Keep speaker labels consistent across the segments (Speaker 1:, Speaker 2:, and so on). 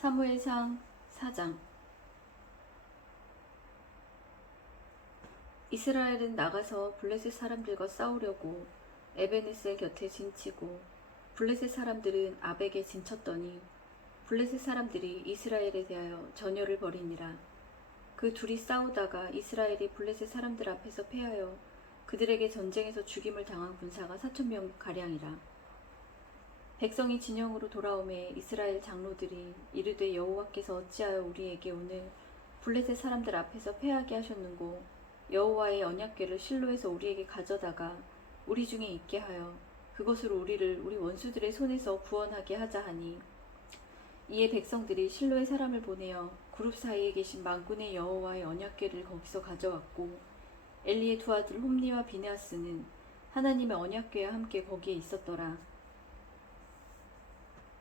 Speaker 1: 사무엘상 4장. 이스라엘은 나가서 블레셋 사람들과 싸우려고 에베네셀 곁에 진치고 블레셋 사람들은 아벡에 진쳤더니 블레셋 사람들이 이스라엘에 대하여 전열을 벌이니라. 그 둘이 싸우다가 이스라엘이 블레셋 사람들 앞에서 패하여 그들에게 전쟁에서 죽임을 당한 군사가 사천 명 가량이라 백성이 진영으로 돌아오매 이스라엘 장로들이 이르되 여호와께서 어찌하여 우리에게 오늘 블레셋 사람들 앞에서 패하게 하셨는고 여호와의 언약궤를 실로에서 우리에게 가져다가 우리 중에 있게 하여 그것으로 우리를 우리 원수들의 손에서 구원하게 하자 하니 이에 백성들이 실로의 사람을 보내어 그룹 사이에 계신 만군의 여호와의 언약궤를 거기서 가져왔고 엘리의 두 아들 홈리와 비네아스는 하나님의 언약궤와 함께 거기에 있었더라.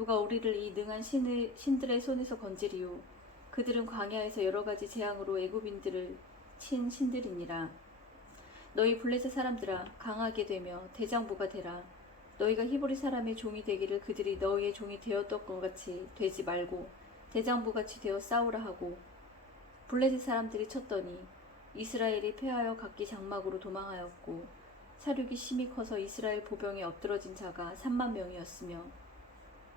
Speaker 1: 누가 우리를 이 능한 신의, 신들의 손에서 건지리요 그들은 광야에서 여러 가지 재앙으로 애굽인들을 친 신들이니라. 너희 블레셋 사람들아 강하게 되며 대장부가 되라. 너희가 히브리 사람의 종이 되기를 그들이 너희의 종이 되었던 것 같이 되지 말고 대장부 같이 되어 싸우라 하고 블레셋 사람들이 쳤더니 이스라엘이 패하여 각기 장막으로 도망하였고 사륙이 심히 커서 이스라엘 보병에 엎드러진 자가 3만 명이었으며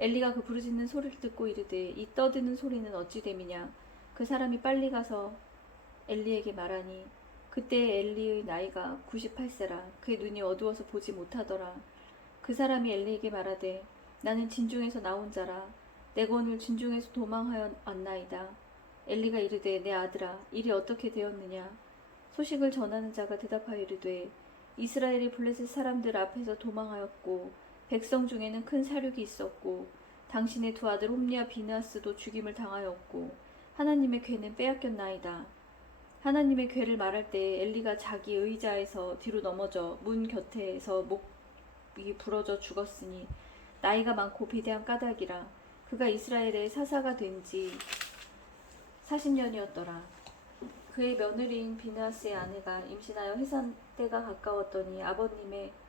Speaker 1: 엘리가 그 부르짖는 소리를 듣고 이르되 이 떠드는 소리는 어찌 됨이냐? 그 사람이 빨리 가서 엘리에게 말하니 그때 엘리의 나이가 98세라. 그의 눈이 어두워서 보지 못하더라. 그 사람이 엘리에게 말하되 나는 진중에서 나온 자라. 내가 오늘 진중에서 도망하여 왔나이다. 엘리가 이르되 내 아들아 일이 어떻게 되었느냐? 소식을 전하는 자가 대답하여 이르되 이스라엘이 블레셋 사람들 앞에서 도망하였고 백성 중에는 큰 사륙이 있었고 당신의 두 아들 홈리와 비나스도 죽임을 당하였고 하나님의 괴는 빼앗겼나이다. 하나님의 괴를 말할 때 엘리가 자기 의자에서 뒤로 넘어져 문 곁에서 목이 부러져 죽었으니 나이가 많고 비대한 까닭이라 그가 이스라엘의 사사가 된 지 40년이었더라. 그의 며느리인 비나스의 아내가 임신하여 해산 때가 가까웠더니 아버님의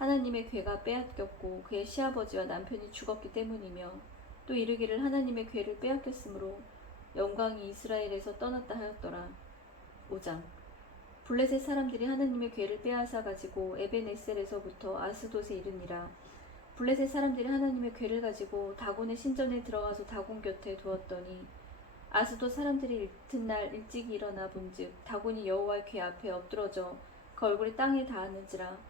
Speaker 1: 하나님의 괴가 빼앗겼고 그의 시아버지와 남편이 죽었기 때문이며 또 이르기를 하나님의 괴를 빼앗겼으므로 영광이 이스라엘에서 떠났다 하였더라. 5장 블레셋 사람들이 하나님의 괴를 빼앗아 가지고 에벤에셀에서부터 아스돗에 이르니라. 블레셋 사람들이 하나님의 괴를 가지고 다곤의 신전에 들어가서 다곤 곁에 두었더니 아스돗 사람들이 이튿날 일찍 일어나 본즉 다곤이 여호와의 괴 앞에 엎드러져 그 얼굴이 땅에 닿았는지라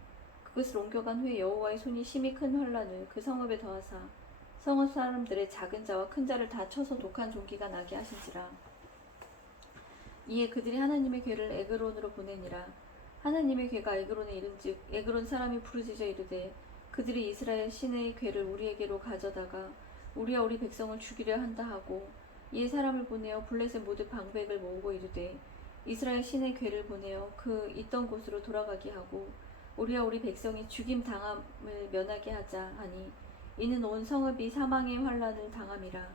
Speaker 1: 그것을 옮겨간 후에 여호와의 손이 심히 큰 환란을 그 성읍에 더하사 성읍 사람들의 작은 자와 큰 자를 다 쳐서 독한 종기가 나게 하신지라. 이에 그들이 하나님의 괴를 에그론으로 보내니라. 하나님의 괴가 에그론에 이른즉 에그론 사람이 부르짖어 이르되 그들이 이스라엘 신의 괴를 우리에게로 가져다가 우리와 우리 백성을 죽이려 한다 하고 이에 사람을 보내어 블레셋 모두 방백을 모으고 이르되 이스라엘 신의 괴를 보내어 그 있던 곳으로 돌아가게 하고 우리와 우리 백성이 죽임 당함을 면하게 하자 하니 이는 온 성읍이 사망의 환란을 당함이라.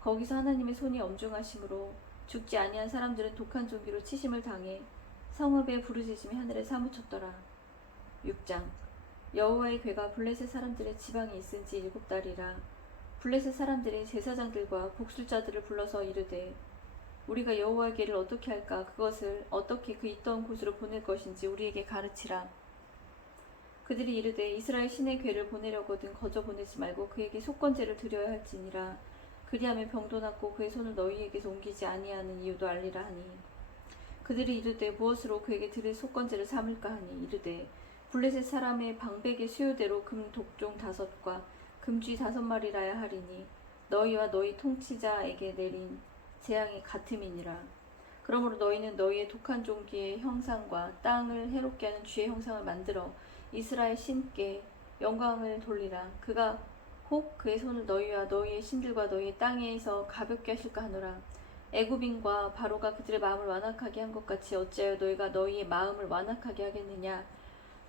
Speaker 1: 거기서 하나님의 손이 엄중하심으로 죽지 아니한 사람들은 독한 종기로 치심을 당해 성읍의 부르짖음이 하늘에 사무쳤더라. 6장. 여호와의 괴가 블레셋 사람들의 지방에 있은 지 일곱 달이라. 블레셋 사람들이 제사장들과 복술자들을 불러서 이르되 우리가 여호와의 괴를 어떻게 할까? 그것을 어떻게 그 있던 곳으로 보낼 것인지 우리에게 가르치라 그들이 이르되 이스라엘 신의 괴를 보내려거든 거저 보내지 말고 그에게 속건제를 드려야 할지니라 그리하면 병도 낫고 그의 손을 너희에게서 옮기지 아니하는 이유도 알리라 하니 그들이 이르되 무엇으로 그에게 드릴 속건제를 삼을까 하니 이르되 블레셋 사람의 방백의 수요대로 금 독종 다섯과 금쥐 다섯 마리라야 하리니 너희와 너희 통치자에게 내린 재앙이 같음이니라. 그러므로 너희는 너희의 독한 종기의 형상과 땅을 해롭게 하는 쥐의 형상을 만들어 이스라엘 신께 영광을 돌리라. 그가 혹 그의 손을 너희와 너희의 신들과 너희의 땅에서 가볍게 하실까 하노라. 애굽인과 바로가 그들의 마음을 완악하게 한 것 같이 어찌하여 너희가 너희의 마음을 완악하게 하겠느냐?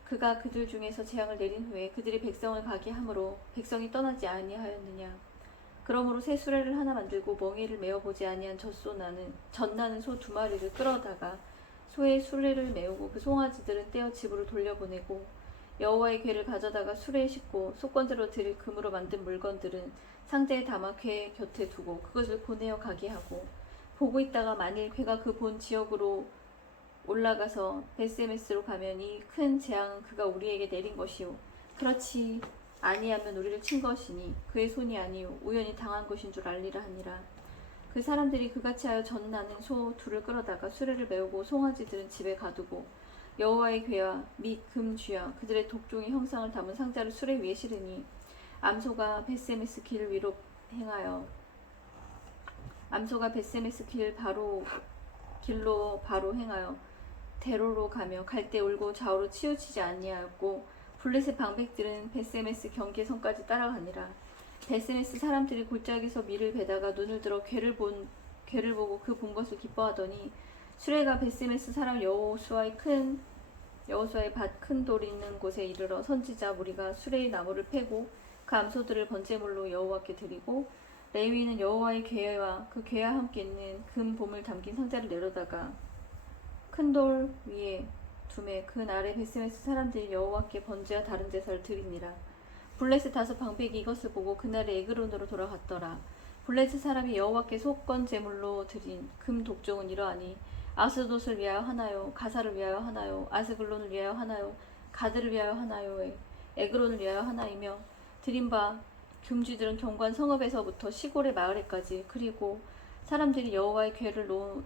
Speaker 1: 그가 그들 중에서 재앙을 내린 후에 그들이 백성을 가게 함으로 백성이 떠나지 아니하였느냐 그러므로 새 수레를 하나 만들고 멍에를 메어 보지 아니한 젖소나는 젖나는 소 두 마리를 끌어다가 소의 수레를 메우고 그 송아지들은 떼어 집으로 돌려보내고 여호와의 괴를 가져다가 수레에 싣고 속건제로 드릴 금으로 만든 물건들은 상자에 담아 괴 곁에 두고 그것을 보내어 가게 하고 보고 있다가 만일 괴가 그 본 지역으로 올라가서 베스메스로 가면 이 큰 재앙은 그가 우리에게 내린 것이요. 그렇지 아니하면 우리를 친 것이니 그의 손이 아니요. 우연히 당한 것인 줄 알리라 하니라. 그 사람들이 그같이 하여 전나는 소 둘을 끌어다가 수레를 메우고 송아지들은 집에 가두고 여호와의 괴와 및 금쥐와 그들의 독종의 형상을 담은 상자를 수레 위에 실으니 암소가 베스메스 길 위로 행하여. 암소가 베스메스 길 바로 길로 바로 행하여 대로로 가며 갈대 울고 좌우로 치우치지 아니하였고 블레셋 방백들은 베세메스 경계선까지 따라가니라. 베세메스 사람들이 골짜기에서 밀을 베다가 눈을 들어 괴를 본 괴를 보고 그 본 것을 기뻐하더니 수레가 베세메스 사람 여호수아의 큰 여호수아의 밭 큰돌 있는 곳에 이르러 선지자 무리가 수레의 나무를 패고 그 암소들을 번제물로 여호와께 드리고 레위는 여호와의 괴와 그 괴와 함께 있는 금 봄을 담긴 상자를 내려다가 큰 돌 위에 두매 그 날에 베스메스 사람들이 여호와께 번제와 다른 제사를 드리니라. 블레셋 다섯 방백이 이것을 보고 그날에 에그론으로 돌아갔더라. 블레셋 사람이 여호와께 속건 제물로 드린 금 독종은 이러하니 아스돗을 위하여 하나요 가사를 위하여 하나요 아스글론을 위하여 하나요 가드를 위하여 하나요 에그론을 위하여 하나이며 드린 바 금쥐들은 경관 성읍에서부터 시골의 마을에까지 그리고 사람들이 여호와의 괴를 놓은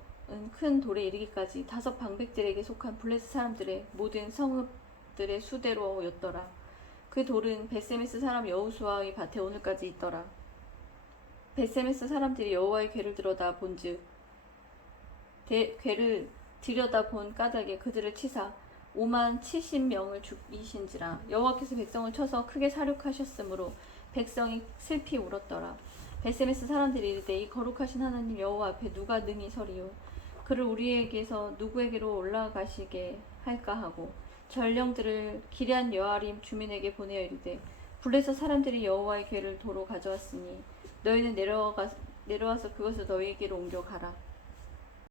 Speaker 1: 큰 돌에 이르기까지 다섯 방백들에게 속한 블레스 사람들의 모든 성읍들의 수대로였더라. 그 돌은 베세메스 사람 여우수아의 밭에 오늘까지 있더라. 베세메스 사람들이 여호와의 괴를 들여다 본즉 대, 괴를 들여다 본 까닭에 그들을 치사 5만 70명을 죽이신지라. 여호와께서 백성을 쳐서 크게 사륙하셨으므로 백성이 슬피 울었더라. 베세메스 사람들이 이르되 이 거룩하신 하나님 여호와 앞에 누가 능히 서리요? 그를 우리에게서 누구에게로 올라가시게 할까 하고 전령들을 기리한 여아림 주민에게 보내어 이르되 블레서 사람들이 여호와의 괴를 도로 가져왔으니 너희는 내려가 내려와서 그것을 너희에게로 옮겨가라